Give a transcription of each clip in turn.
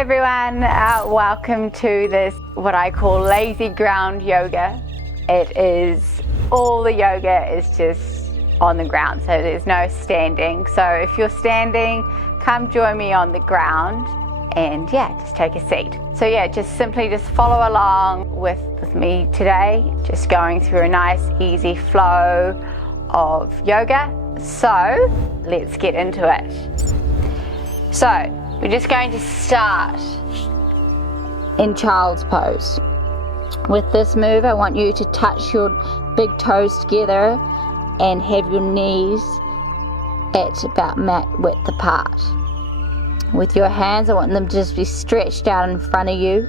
everyone, welcome to this what I call lazy ground yoga. It is, all the yoga is just on the ground, so there's no standing. So if you're standing, come join me on the ground and yeah, just take a seat. So yeah, just follow along with me today, just going through a nice easy flow of yoga. So let's get into it. So we're just going to start in child's pose. With this move, I want you to touch your big toes together and have your knees at about mat width apart. With your hands, I want them to just be stretched out in front of you.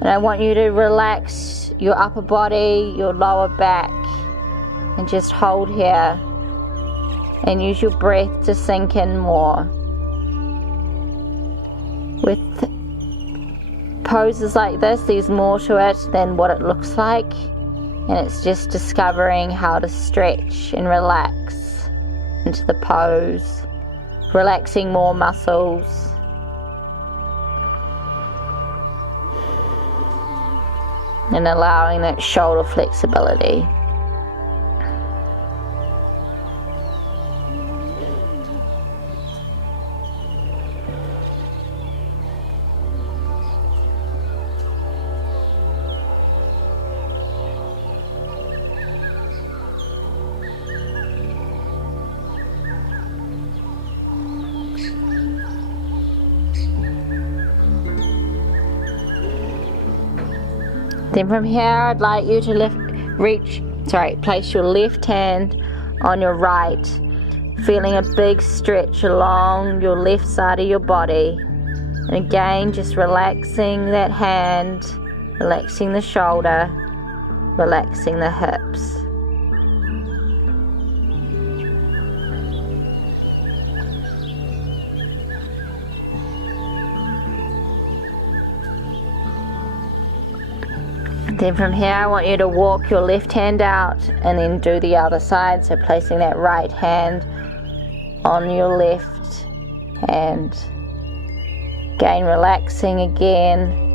And I want you to relax your upper body, your lower back, and just hold here and use your breath to sink in more. With poses like this, there's more to it than what it looks like, and it's just discovering how to stretch and relax into the pose, relaxing more muscles, and allowing that shoulder flexibility. Then from here, I'd like you to place your left hand on your right, feeling a big stretch along your left side of your body. And again, just relaxing that hand, relaxing the shoulder, relaxing the hips. Then from here, I want you to walk your left hand out and then do the other side. So placing that right hand on your left hand. Again, relaxing again.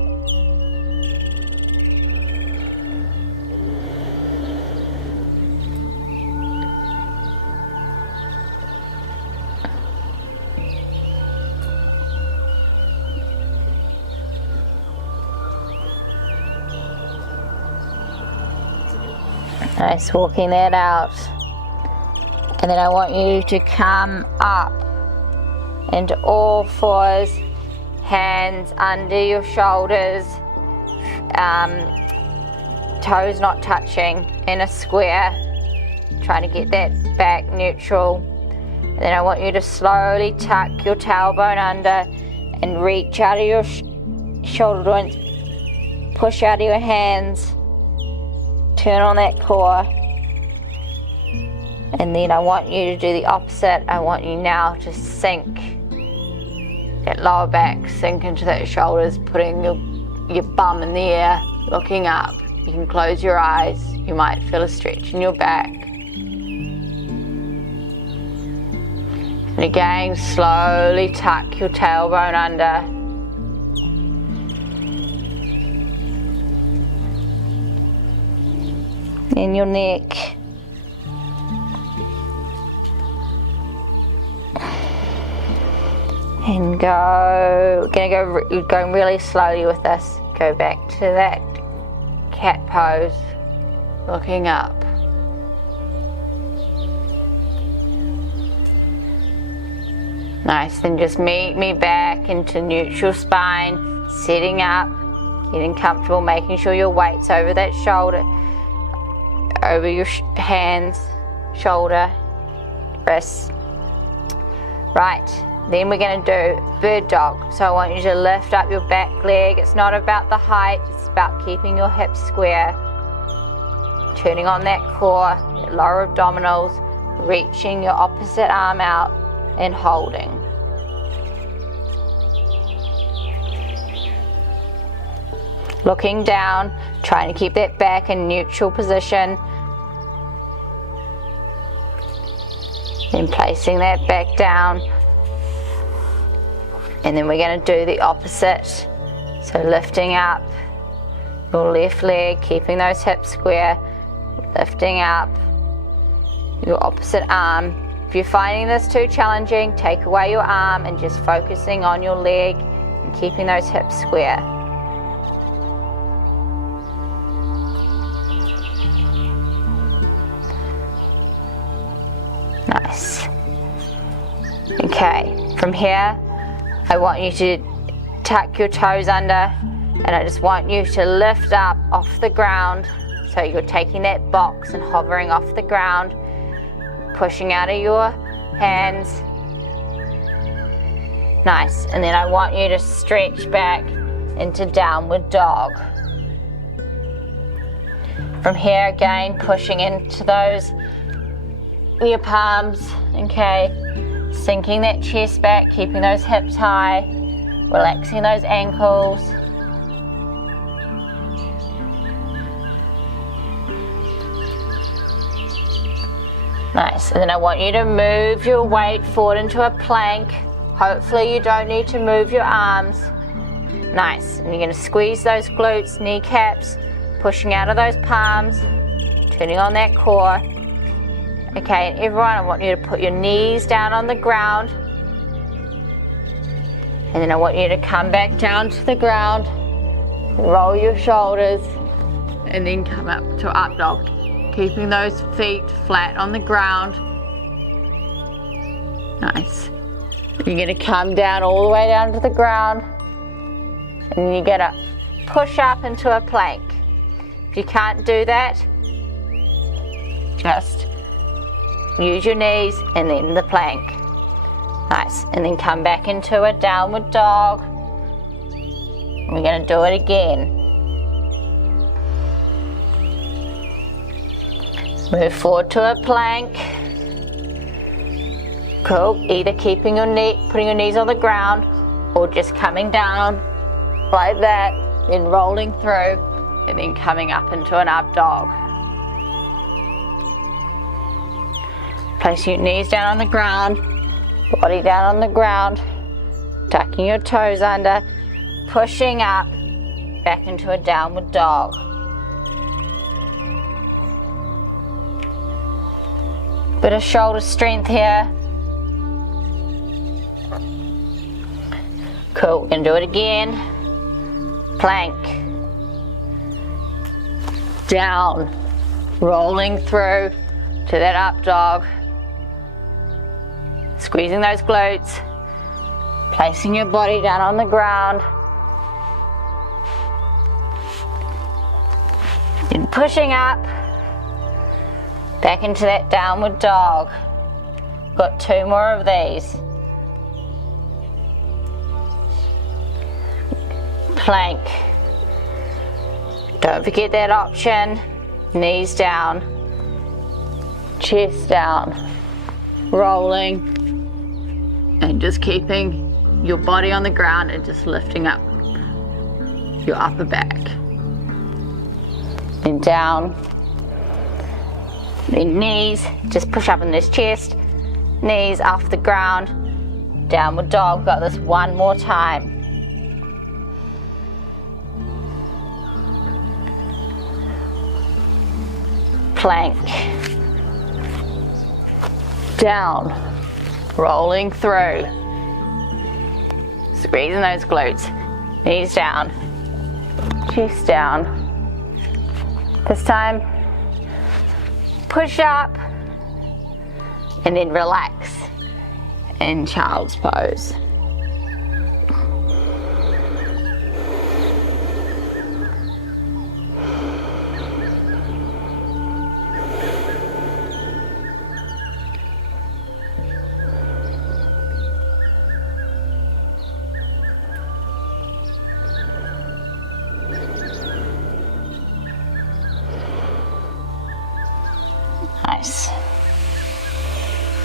Nice, walking that out. And then I want you to come up into all fours, hands under your shoulders, toes not touching, in a square, trying to get that back neutral. And then I want you to slowly tuck your tailbone under and reach out of your shoulder joints, push out of your hands. Turn on that core, and then I want you to do the opposite. I want you now to sink that lower back, sink into that shoulders, putting your bum in the air, looking up. You can close your eyes, you might feel a stretch in your back. And again, slowly tuck your tailbone under. In your neck, and going really slowly with this. Go back to that cat pose, looking up. Nice, then just meet me back into neutral spine, sitting up, getting comfortable, making sure your weight's over that shoulder, over your hands, shoulder, wrists. Right, then we're going to do bird dog. So I want you to lift up your back leg. It's not about the height, it's about keeping your hips square, turning on that core, your lower abdominals, reaching your opposite arm out and holding. Looking down, trying to keep that back in neutral position. Then placing that back down. And then we're going to do the opposite. So lifting up your left leg, keeping those hips square, lifting up your opposite arm. If you're finding this too challenging, take away your arm and just focusing on your leg and keeping those hips square. Nice. Okay, from here, I want you to tuck your toes under, and I just want you to lift up off the ground. So you're taking that box and hovering off the ground, pushing out of your hands. Nice. And then I want you to stretch back into downward dog. From here again, pushing into those your palms, okay, sinking that chest back, keeping those hips high, relaxing those ankles. Nice. And then I want you to move your weight forward into a plank. Hopefully you don't need to move your arms. Nice. And you're going to squeeze those glutes, kneecaps, pushing out of those palms, turning on that core. Okay, and everyone, I want you to put your knees down on the ground. And then I want you to come back down to the ground, roll your shoulders, and then come up to up dog. Keeping those feet flat on the ground. Nice. You're going to come down all the way down to the ground. And then you're going to push up into a plank. If you can't do that, just use your knees and then the plank. Nice. And then come back into a downward dog. We're going to do it again. Move forward to a plank. Cool. Either keeping your knee, putting your knees on the ground, or just coming down like that, then rolling through, and then coming up into an up dog. Place your knees down on the ground, body down on the ground, tucking your toes under, pushing up, back into a downward dog. Bit of shoulder strength here. Cool, we're gonna do it again. Plank. Down, rolling through to that up dog. Squeezing those glutes, placing your body down on the ground, then pushing up, back into that downward dog. Got 2 more of these. Plank. Don't forget that option. Knees down, chest down, rolling, and just keeping your body on the ground and just lifting up your upper back. Then down, then knees, just push up in this chest, knees off the ground, downward dog. Got this one more time. Plank. Down, rolling through, squeezing those glutes, knees down, chest down. This time, push up and then relax in child's pose. Nice.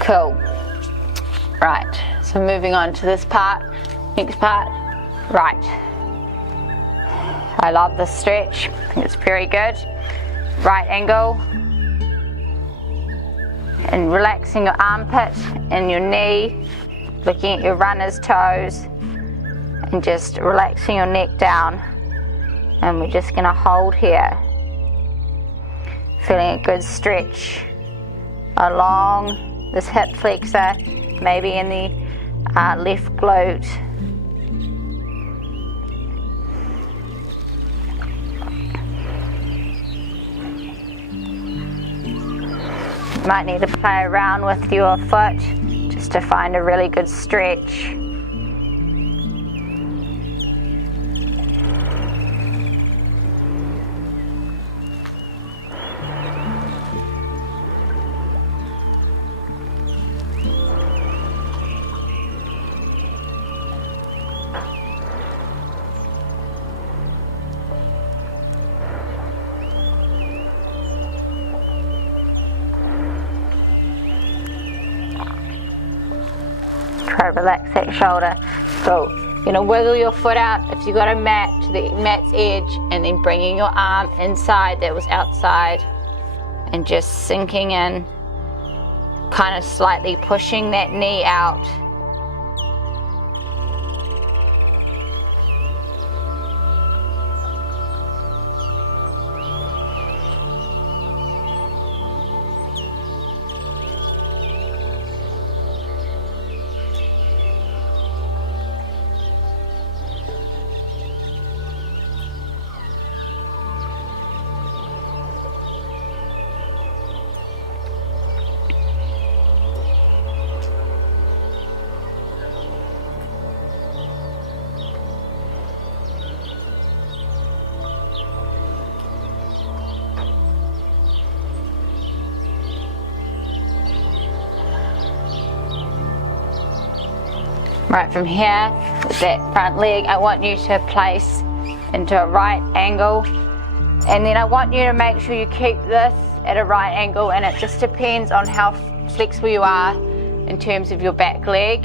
Cool. Right, so moving on to this part, next part. Right. I love this stretch, I think it's very good. Right angle. And relaxing your armpit and your knee, looking at your runner's toes. and just relaxing your neck down. And we're just going to hold here, feeling a good stretch along this hip flexor, maybe in the left glute. You might need to play around with your foot just to find a really good stretch. Try to relax that shoulder. Cool. You're going to wiggle your foot out if you've got a mat to the mat's edge, and then bringing your arm inside that was outside and just sinking in, kind of slightly pushing that knee out. Right, from here, with that front leg, I want you to place into a right angle, and then I want you to make sure you keep this at a right angle, and it just depends on how flexible you are in terms of your back leg,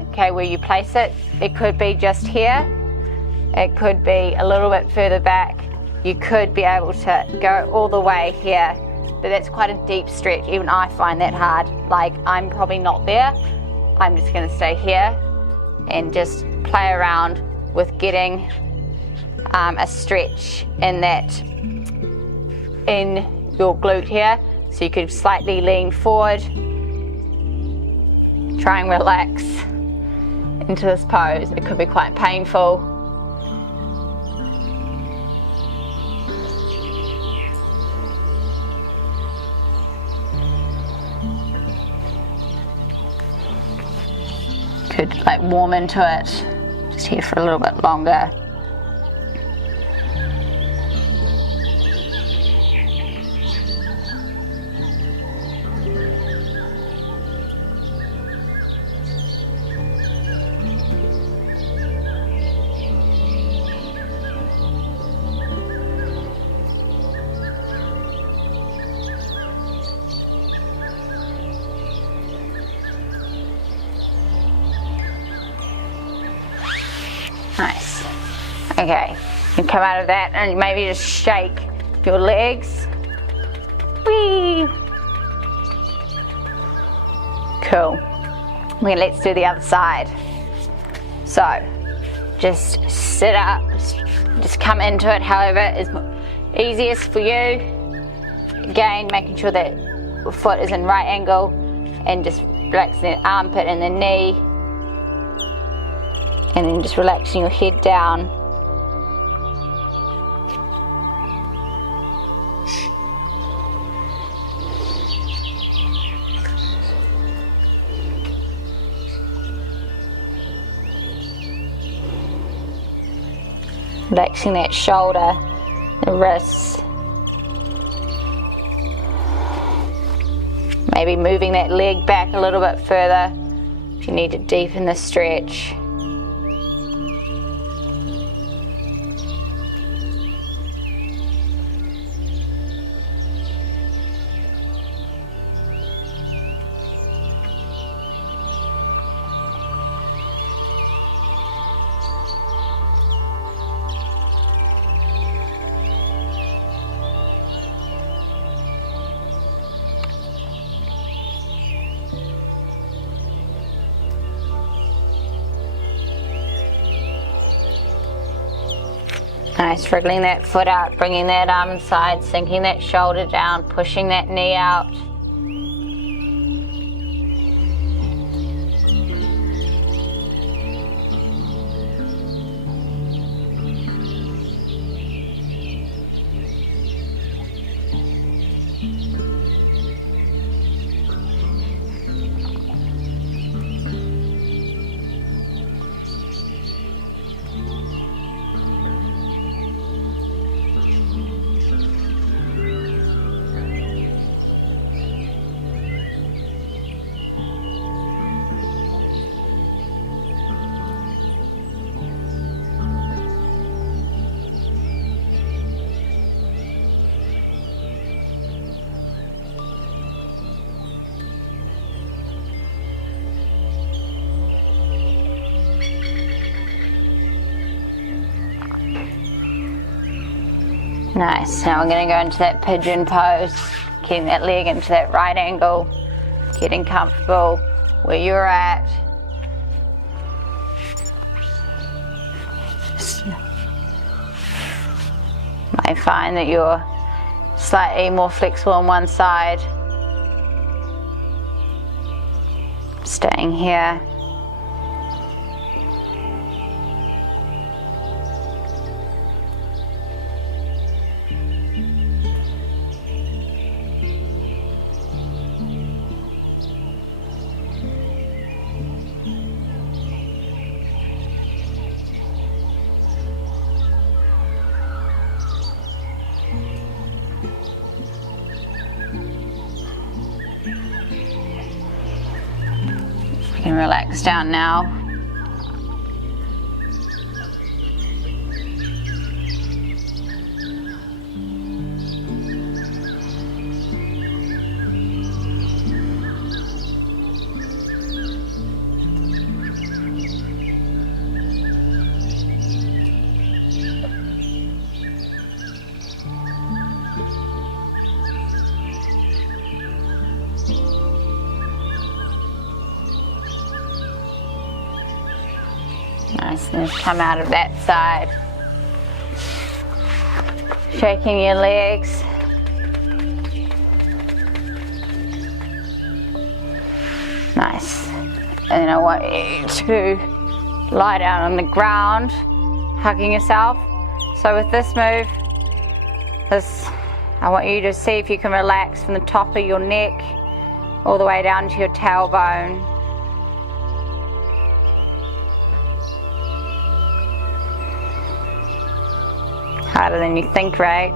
okay, where you place it. It could be just here, it could be a little bit further back, you could be able to go all the way here, but that's quite a deep stretch. Even I find that hard. Like, I'm probably not there. I'm just going to stay here and just play around with getting a stretch in that, in your glute here. So you could slightly lean forward, try and relax into this pose. It could be quite painful. Could like warm into it, just here for a little bit longer. Nice. Okay, you come out of that and maybe just shake your legs. Whee! Cool. Let's do the other side. So, just sit up, just come into it however is easiest for you. Again, making sure that your foot is in right angle and just relaxing the armpit and the knee. And then just relaxing your head down. Relaxing that shoulder, the wrists. Maybe moving that leg back a little bit further if you need to deepen the stretch. Nice, wriggling that foot out, bringing that arm inside, sinking that shoulder down, pushing that knee out. Nice, now we're going to go into that pigeon pose, getting that leg into that right angle, getting comfortable where you're at. Might find that you're slightly more flexible on one side. Staying here. You can relax down now. Nice, and just come out of that side. Shaking your legs. Nice. And then I want you to lie down on the ground, hugging yourself. So with this move, I want you to see if you can relax from the top of your neck all the way down to your tailbone. Harder than you think, right?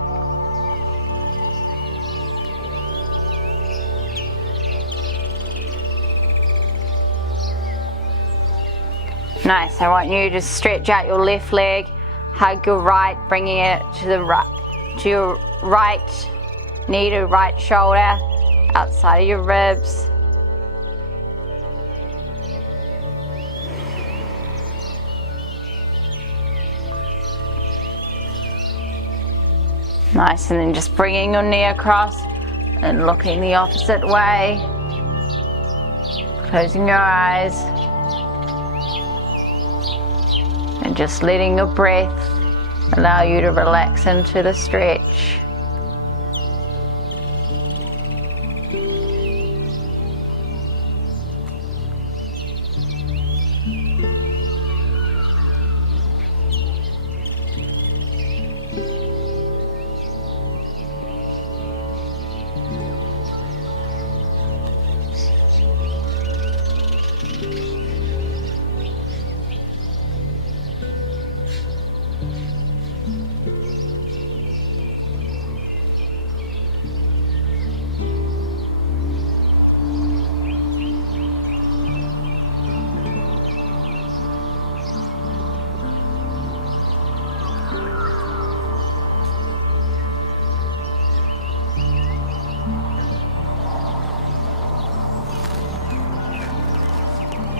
Nice, I want you to stretch out your left leg, hug your right, bringing it to your right knee to right shoulder, outside of your ribs. Nice, and then just bringing your knee across and looking the opposite way. Closing your eyes. And just letting your breath allow you to relax into the stretch.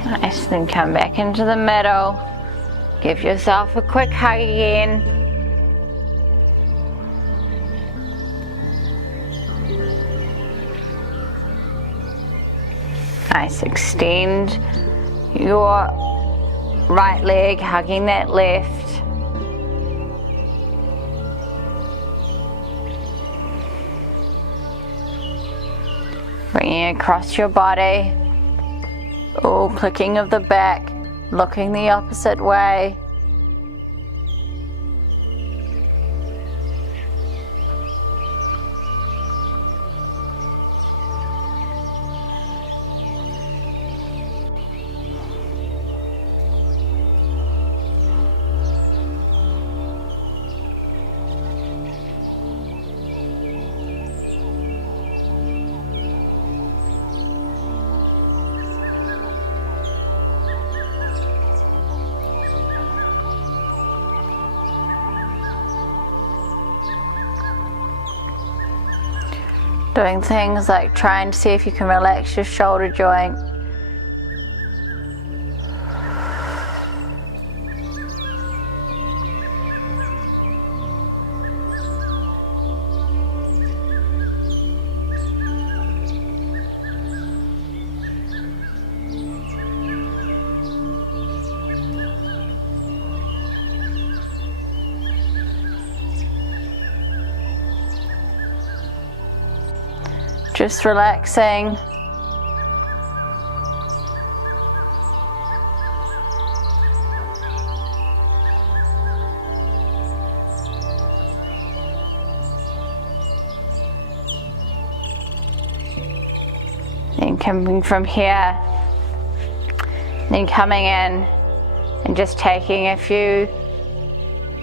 Nice, then come back into the middle. Give yourself a quick hug again. Nice, extend your right leg, hugging that left. Bringing it across your body. All clicking of the back, looking the opposite way. Doing things like trying to see if you can relax your shoulder joint. Just relaxing. Then coming from here, then coming in and just taking a few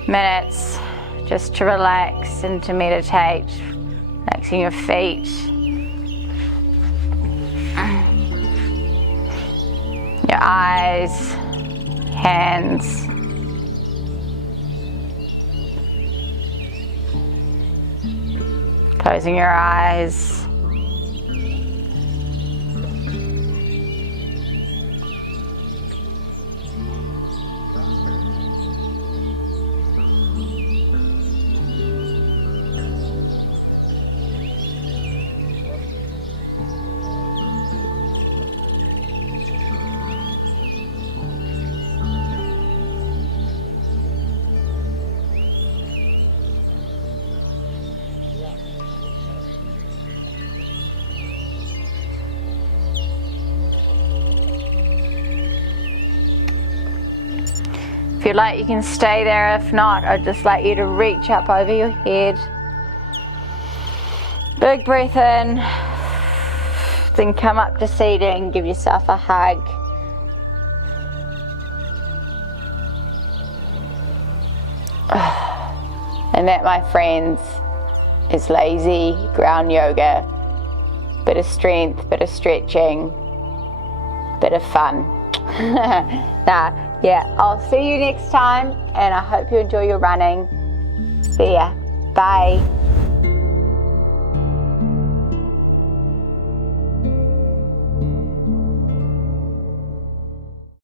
minutes just to relax and to meditate, relaxing your feet. Your eyes, hands. Closing your eyes. If you like, you can stay there. If not, I'd just like you to reach up over your head. Big breath in. Then come up to seating, give yourself a hug. And that, my friends, is lazy ground yoga. Bit of strength, bit of stretching, bit of fun. Yeah, I'll see you next time, and I hope you enjoy your running. See ya. Bye.